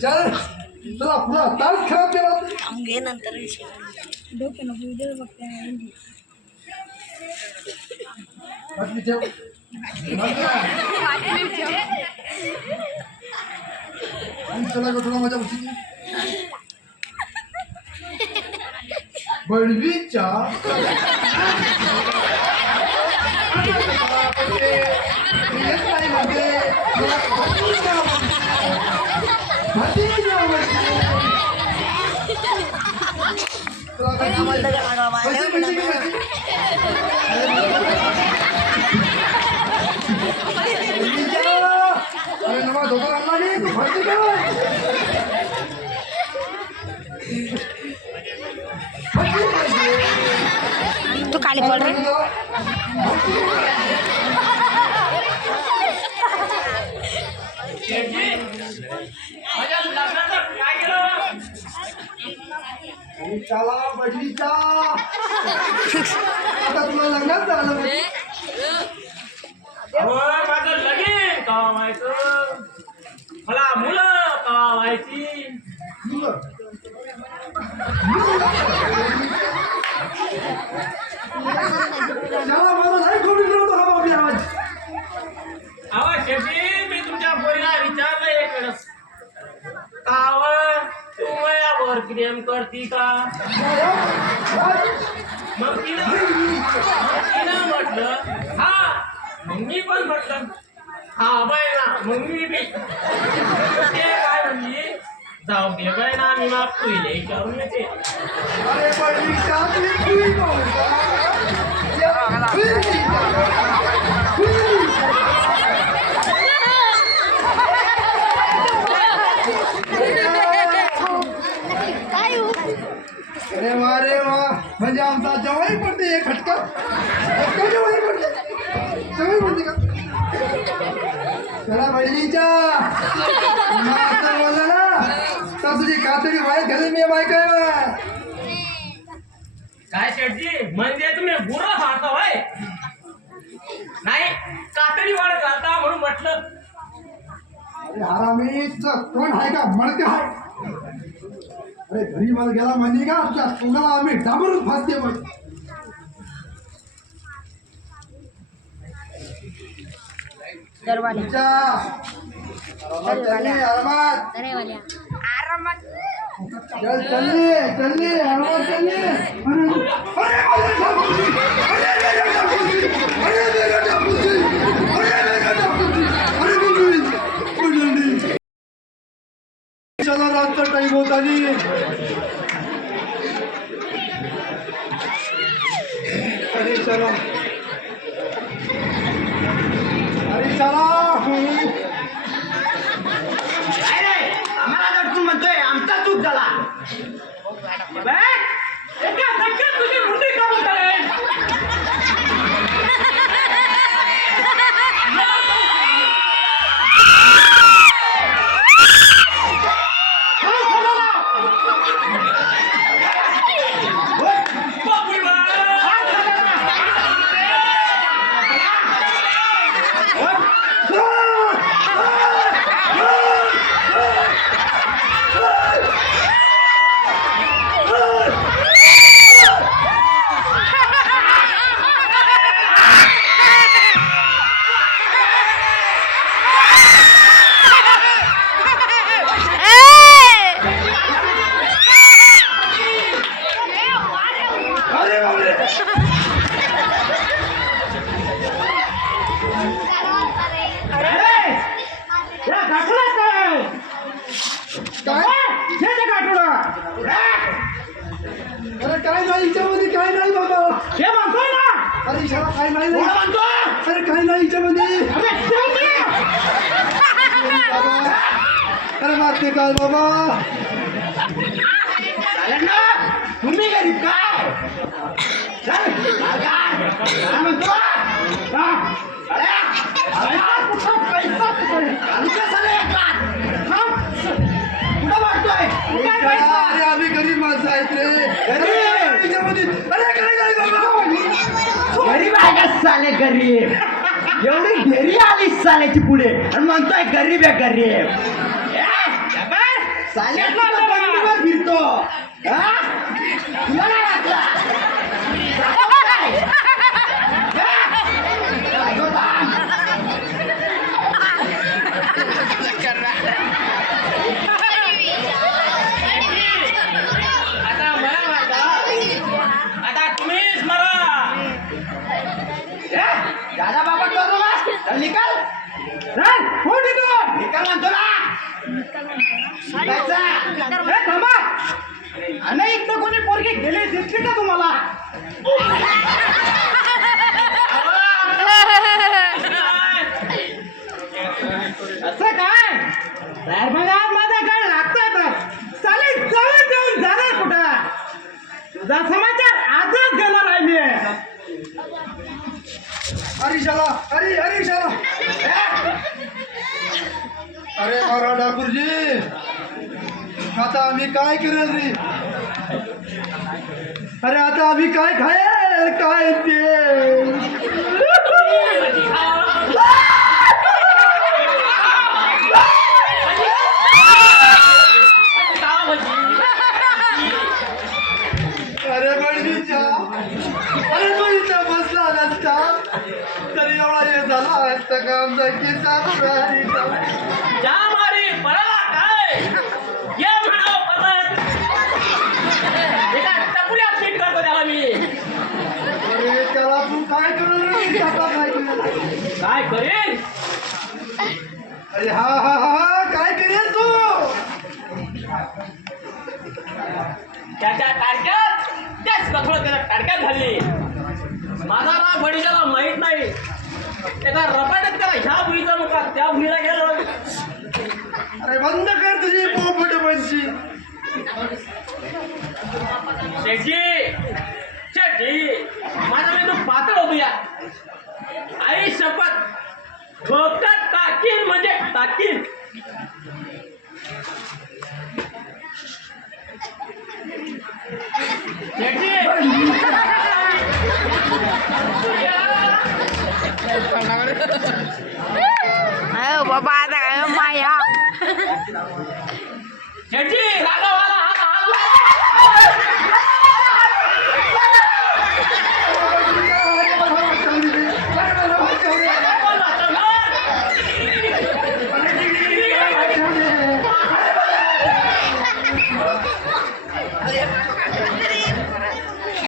चल तुला पुरा तास खराब केला घे नंतर डोके नको उद्या बघते बाटली ठेव चला का तुला माझ्या उशीची बडवीच्या तू काली पड रही चला बडवीचा आता तुला लग्नात झालं माझं लगीन कवा व्हायचं मला मुलं कवा व्हायची चला माझा नाही खोटी नव्हतं हा बाबी आवाज आवाज शेवटी मी तुमच्या पोरीला विचारलं एक वेळेस काव तू वयावर प्रेम करती का मग तिनं म्हटलं हा मग मी पण म्हटलं हा बाय ना मग मी बी ते काय म्हणली जाऊ दे बाय ना मी मागतोय विचारून येते अरे बडवीचा तुम्ही अरे वा रे वा म्हणजे आमचा जवाई पडते एक खटका खटका जवाई पडते जवाई पडते का चला बहिणीच्या बोलला ना तर तुझी कातडी वाईट घाली मी बाय काय शेटजी म्हणजे तुम्ही गुरं खाता होय नाही कातडी वाढत घालता म्हणून म्हटलं अरे हरामी तुझा कोण आहे का मडक आहे अरे घरी मला गेला म्हणजे का तुझ्या तोंडाला आम्ही डाबरून फासते मग दरवाजा आरामात आरामात चल चलने आरामात चलने चला रातचा टाइम होत आली अरे चला अरे चला आम्हाला दटकून म्हणतोय आमचा चूक झाला एका धक्क्यात तुझी मुठी का बोलताय अरे काय नाही हिच्यामध्ये काय नाही बाबा हे म्हणतोय ना अरे शाळा काय नाही म्हणतो अरे काय नाही हिच्यामध्ये अरे मारते काय बाबा तुम्ही घरी काय म्हणतो अरे आम्ही गरीब माणसं आहेत रे अरे काय नाही बाबा गरीब आहे का साले गरीब एवढी घेरी आली साल्याची पुढे आणि म्हणतोय गरीब आहे गरीब साल्यातला बंदीवर फिरतो हा? तुला नाही वाटलं? आता मला मारता आता तुम्हीच मरा दादा बाबा करू बस चल निकाल चल फोन निकाल निकाल म्हणतो ना ए, थांबा आणि इथं कोणी पोरगी गेले दिसली का तुम्हाला असं काय तर बघा माझा काय लागतोय तर चालेल जवळ जाऊन जाणार कुठं तुझा समाचार आजच घेणार आहे मी हरीशाला हरीशाला अरे मारा ठाकूरजी आता आम्ही काय करेल रे अरे आता आम्ही काय खायल काय ते अरे बडवीच्या अरे तू इथं बसला नसता तरी एवढा हे झाला असता का आमचा किस्सा जा मारी पळा काय ये म्हणाव परत एका टपुल्यात फिट करतो त्याला मी अरे त्याला तू काय करेल रे आता काय करेल काय करेल अरे हा काय करेल तू त्याच्या टाडक्यात त्याच कथोळ त्याला टाडक्यात झाली माझा नाव बडीच्याला माहित नाही त्याचा रपाट्यात त्याला ह्या भुईचा मुका त्या भुईला गेलो अरे बंद कर तुझी पोपट पंची शेठी माझा मेंदू पातळ होतो या आई शपथ डोक्यात टाकीन म्हणजे टाकीन बाबा आता काय माया शेठी रागा